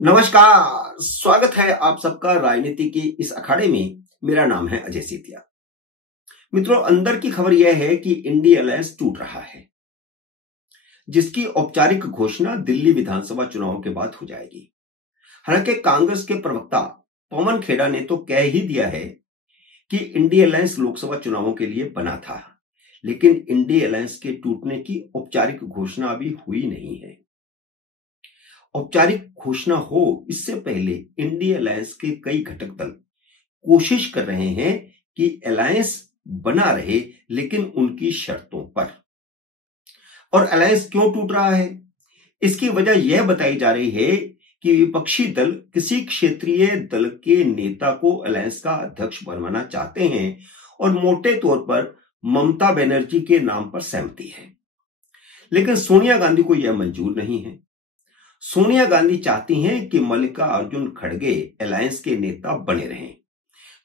नमस्कार, स्वागत है आप सबका राजनीति की इस अखाड़े में। मेरा नाम है अजय सीतिया। मित्रों, अंदर की खबर यह है कि इंडी अलायंस टूट रहा है, जिसकी औपचारिक घोषणा दिल्ली विधानसभा चुनाव के बाद हो जाएगी। हालांकि कांग्रेस के प्रवक्ता पवन खेड़ा ने तो कह ही दिया है कि इंडी अलायंस लोकसभा चुनावों के लिए बना था, लेकिन इंडी अलायंस के टूटने की औपचारिक घोषणा अभी हुई नहीं है। औपचारिक घोषणा हो इससे पहले इंडी अलायंस के कई घटक दल कोशिश कर रहे हैं कि अलायंस बना रहे, लेकिन उनकी शर्तों पर। और अलायंस क्यों टूट रहा है, इसकी वजह यह बताई जा रही है कि विपक्षी दल किसी क्षेत्रीय दल के नेता को अलायंस का अध्यक्ष बनवाना चाहते हैं और मोटे तौर पर ममता बनर्जी के नाम पर सहमति है, लेकिन सोनिया गांधी को यह मंजूर नहीं है। सोनिया गांधी चाहती हैं कि मल्लिकार्जुन खड़गे अलायंस के नेता बने रहें,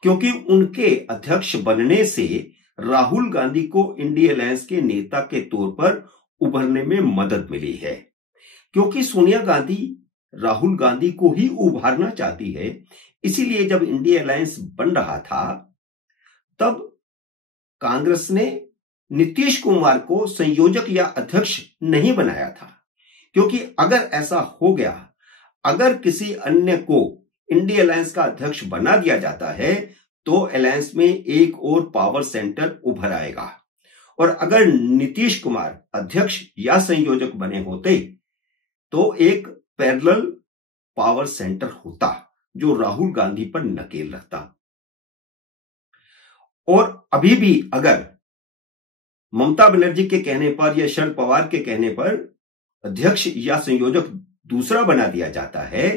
क्योंकि उनके अध्यक्ष बनने से राहुल गांधी को इंडी अलायंस के नेता के तौर पर उभरने में मदद मिली है। क्योंकि सोनिया गांधी राहुल गांधी को ही उभारना चाहती है, इसीलिए जब इंडी अलायंस बन रहा था तब कांग्रेस ने नीतीश कुमार को संयोजक या अध्यक्ष नहीं बनाया था, क्योंकि अगर ऐसा हो गया, अगर किसी अन्य को इंडी अलायंस का अध्यक्ष बना दिया जाता है तो अलायंस में एक और पावर सेंटर उभर आएगा, और अगर नीतीश कुमार अध्यक्ष या संयोजक बने होते तो एक पैरेलल पावर सेंटर होता जो राहुल गांधी पर नकेल रखता। और अभी भी अगर ममता बनर्जी के कहने पर या शरद पवार के कहने पर अध्यक्ष या संयोजक दूसरा बना दिया जाता है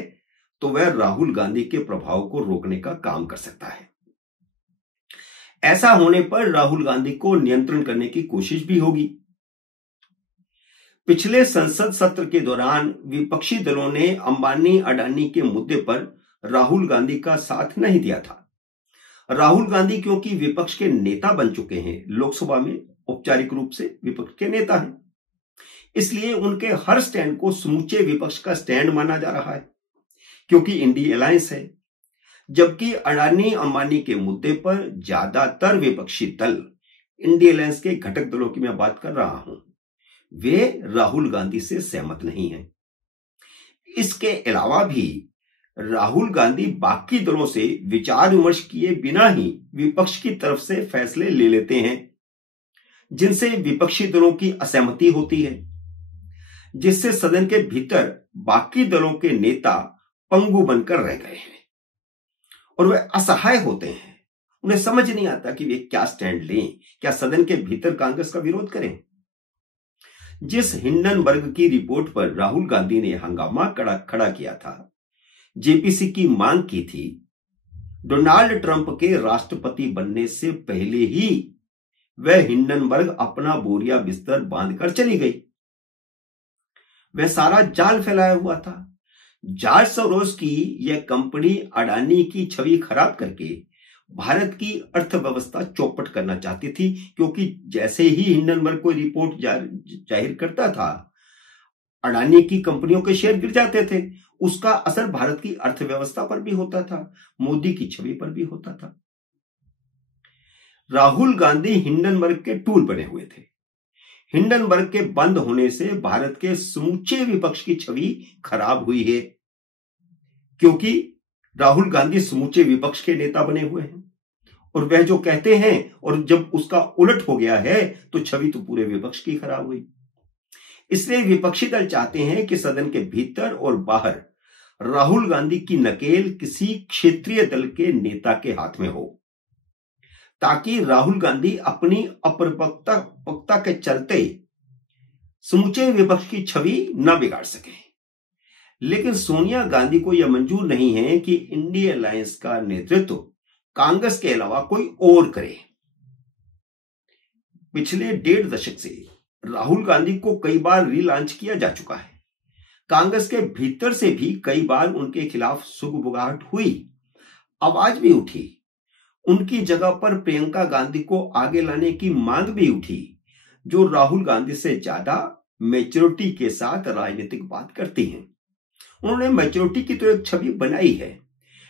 तो वह राहुल गांधी के प्रभाव को रोकने का काम कर सकता है। ऐसा होने पर राहुल गांधी को नियंत्रण करने की कोशिश भी होगी। पिछले संसद सत्र के दौरान विपक्षी दलों ने अंबानी अडानी के मुद्दे पर राहुल गांधी का साथ नहीं दिया था। राहुल गांधी क्योंकि विपक्ष के नेता बन चुके हैं, लोकसभा में औपचारिक रूप से विपक्ष के नेता हैं, इसलिए उनके हर स्टैंड को समूचे विपक्ष का स्टैंड माना जा रहा है, क्योंकि इंडी अलायंस है। जबकि अडानी अंबानी के मुद्दे पर ज्यादातर विपक्षी दल, इंडी अलायंस के घटक दलों की मैं बात कर रहा हूं, वे राहुल गांधी से सहमत नहीं हैं। इसके अलावा भी राहुल गांधी बाकी दलों से विचार विमर्श किए बिना ही विपक्ष की तरफ से फैसले ले लेते हैं, जिनसे विपक्षी दलों की असहमति होती है, जिससे सदन के भीतर बाकी दलों के नेता पंगु बनकर रह गए हैं और वे असहाय होते हैं। उन्हें समझ नहीं आता कि वे क्या स्टैंड लें, क्या सदन के भीतर कांग्रेस का विरोध करें। जिस हिंडनबर्ग की रिपोर्ट पर राहुल गांधी ने हंगामा खड़ा किया था, जेपीसी की मांग की थी, डोनाल्ड ट्रंप के राष्ट्रपति बनने से पहले ही वह हिंडनबर्ग अपना बोरिया बिस्तर बांधकर चली गई। वह सारा जाल फैलाया हुआ था। जॉर्ज सोरोस की यह कंपनी अडानी की छवि खराब करके भारत की अर्थव्यवस्था चौपट करना चाहती थी, क्योंकि जैसे ही हिंडनबर्ग कोई रिपोर्ट जाहिर करता था, अडानी की कंपनियों के शेयर गिर जाते थे। उसका असर भारत की अर्थव्यवस्था पर भी होता था, मोदी की छवि पर भी होता था। राहुल गांधी हिंडनबर्ग के टूल बने हुए थे। हिंडनबर्ग के बंद होने से भारत के समूचे विपक्ष की छवि खराब हुई है, क्योंकि राहुल गांधी समूचे विपक्ष के नेता बने हुए हैं और वह जो कहते हैं और जब उसका उलट हो गया है तो छवि तो पूरे विपक्ष की खराब हुई। इसलिए विपक्षी दल चाहते हैं कि सदन के भीतर और बाहर राहुल गांधी की नकेल किसी क्षेत्रीय दल के नेता के हाथ में हो, ताकि राहुल गांधी अपनी अपरिपक्वता के चलते समूचे विपक्ष की छवि न बिगाड़ सके। लेकिन सोनिया गांधी को यह मंजूर नहीं है कि इंडी अलायंस का नेतृत्व कांग्रेस के अलावा कोई और करे। पिछले 1.5 दशक से राहुल गांधी को कई बार रीलॉन्च किया जा चुका है। कांग्रेस के भीतर से भी कई बार उनके खिलाफ सुगबुगाहट हुई, आवाज भी उठी। उनकी जगह पर प्रियंका गांधी को आगे लाने की मांग भी उठी, जो राहुल गांधी से ज्यादा मैच्योरिटी के साथ राजनीतिक बात करती हैं। उन्होंने मेजोरिटी की तो एक छवि बनाई है,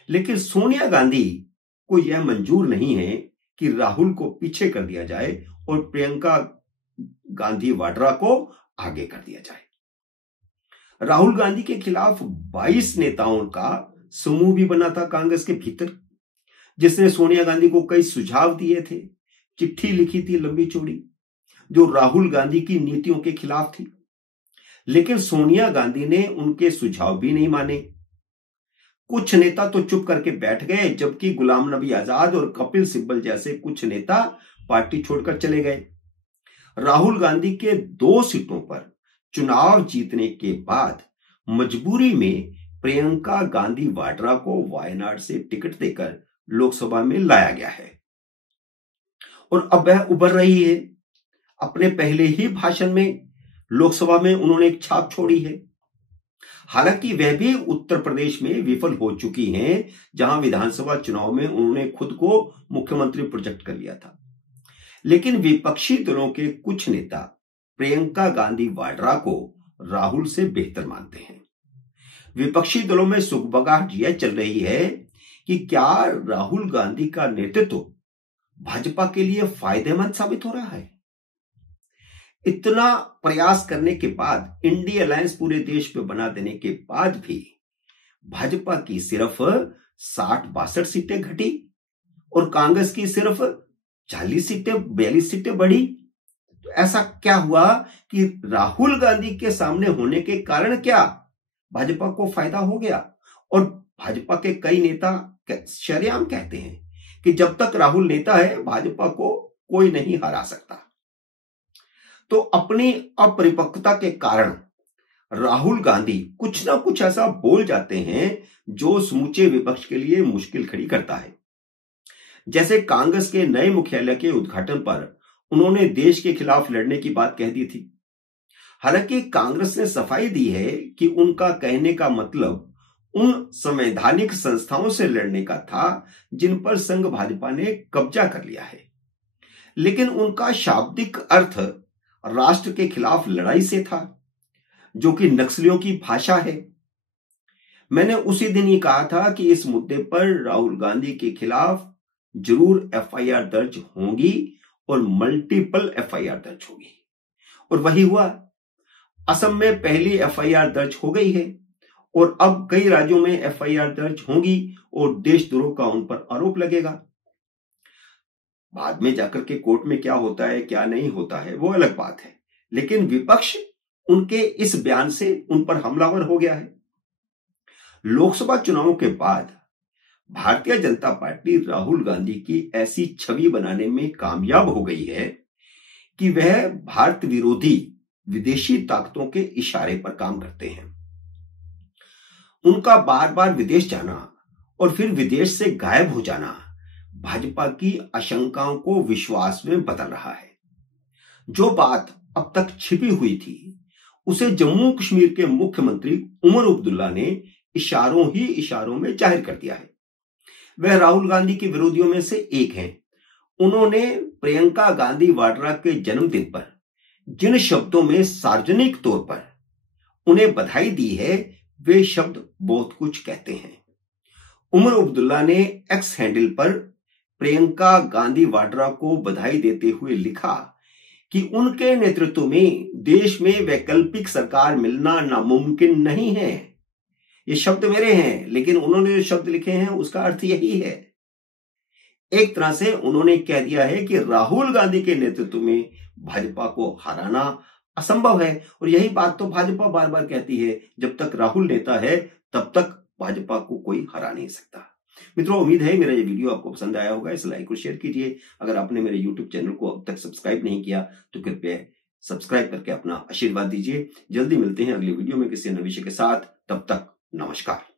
लेकिन सोनिया गांधी को यह मंजूर नहीं है कि राहुल को पीछे कर दिया जाए और प्रियंका गांधी वाड्रा को आगे कर दिया जाए। राहुल गांधी के खिलाफ 22 नेताओं का समूह भी बना था कांग्रेस के भीतर, जिसने सोनिया गांधी को कई सुझाव दिए थे, चिट्ठी लिखी थी लंबी चौड़ी, जो राहुल गांधी की नीतियों के खिलाफ थी। लेकिन सोनिया गांधी ने उनके सुझाव भी नहीं माने। कुछ नेता तो चुप करके बैठ गए, जबकि गुलाम नबी आजाद और कपिल सिब्बल जैसे कुछ नेता पार्टी छोड़कर चले गए। राहुल गांधी के 2 सीटों पर चुनाव जीतने के बाद मजबूरी में प्रियंका गांधी वाड्रा को वायनाड से टिकट देकर लोकसभा में लाया गया है और अब वह उभर रही है। अपने पहले ही भाषण में लोकसभा में उन्होंने एक छाप छोड़ी है। हालांकि वह भी उत्तर प्रदेश में विफल हो चुकी हैं, जहां विधानसभा चुनाव में उन्होंने खुद को मुख्यमंत्री प्रोजेक्ट कर लिया था। लेकिन विपक्षी दलों के कुछ नेता प्रियंका गांधी वाड्रा को राहुल से बेहतर मानते हैं। विपक्षी दलों में सुगबगाहट यह चल रही है कि क्या राहुल गांधी का नेतृत्व भाजपा के लिए फायदेमंद साबित हो रहा है। इतना प्रयास करने के बाद, इंडिया अलायंस पूरे देश में बना देने के बाद भी भाजपा की सिर्फ 60-62 सीटें घटी और कांग्रेस की सिर्फ 42 सीटें बढ़ी। तो ऐसा क्या हुआ कि राहुल गांधी के सामने होने के कारण क्या भाजपा को फायदा हो गया। और भाजपा के कई नेता शरेआम कहते हैं कि जब तक राहुल नेता है भाजपा को कोई नहीं हरा सकता। तो अपनी अपरिपक्वता के कारण राहुल गांधी कुछ ना कुछ ऐसा बोल जाते हैं जो समूचे विपक्ष के लिए मुश्किल खड़ी करता है। जैसे कांग्रेस के नए मुख्यालय के उद्घाटन पर उन्होंने देश के खिलाफ लड़ने की बात कह दी थी। हालांकि कांग्रेस ने सफाई दी है कि उनका कहने का मतलब उन संवैधानिक संस्थाओं से लड़ने का था जिन पर संघ भाजपा ने कब्जा कर लिया है, लेकिन उनका शाब्दिक अर्थ राष्ट्र के खिलाफ लड़ाई से था, जो कि नक्सलियों की भाषा है। मैंने उसी दिन ही कहा था कि इस मुद्दे पर राहुल गांधी के खिलाफ जरूर एफआईआर दर्ज होंगी और मल्टीपल एफआईआर दर्ज होगी, और वही हुआ। असम में पहली एफआईआर दर्ज हो गई है और अब कई राज्यों में एफआईआर दर्ज होंगी और देशद्रोह का उन पर आरोप लगेगा। बाद में जाकर के कोर्ट में क्या होता है क्या नहीं होता है वो अलग बात है, लेकिन विपक्ष उनके इस बयान से उन पर हमलावर हो गया है। लोकसभा चुनावों के बाद भारतीय जनता पार्टी राहुल गांधी की ऐसी छवि बनाने में कामयाब हो गई है कि वह भारत विरोधी विदेशी ताकतों के इशारे पर काम करते हैं। उनका बार बार विदेश जाना और फिर विदेश से गायब हो जाना भाजपा की आशंकाओं को विश्वास में बदल रहा है। जो बात अब तक छिपी हुई थी उसे जम्मू कश्मीर के मुख्यमंत्री उमर अब्दुल्ला ने इशारों में जाहिर कर दिया है। वह राहुल गांधी के विरोधियों में से एक हैं। उन्होंने प्रियंका गांधी वाड्रा के जन्मदिन पर जिन शब्दों में सार्वजनिक तौर पर उन्हें बधाई दी है वे शब्द बहुत कुछ कहते हैं। उमर अब्दुल्ला ने एक्स हैंडल पर प्रियंका गांधी वाड्रा को बधाई देते हुए लिखा कि उनके नेतृत्व में देश में वैकल्पिक सरकार मिलना नामुमकिन नहीं है। ये शब्द मेरे हैं, लेकिन उन्होंने जो शब्द लिखे हैं उसका अर्थ यही है। एक तरह से उन्होंने कह दिया है कि राहुल गांधी के नेतृत्व में भाजपा को हराना असंभव है। और यही बात तो भाजपा बार बार कहती है, जब तक राहुल नेता है तब तक भाजपा को कोई हरा नहीं सकता। मित्रों, उम्मीद है मेरा ये वीडियो आपको पसंद आया होगा। इसे लाइक और शेयर कीजिए। अगर आपने मेरे यूट्यूब चैनल को अब तक सब्सक्राइब नहीं किया तो कृपया सब्सक्राइब करके अपना आशीर्वाद दीजिए। जल्दी मिलते हैं अगले वीडियो में किसी नए विषय के साथ। तब तक नमस्कार।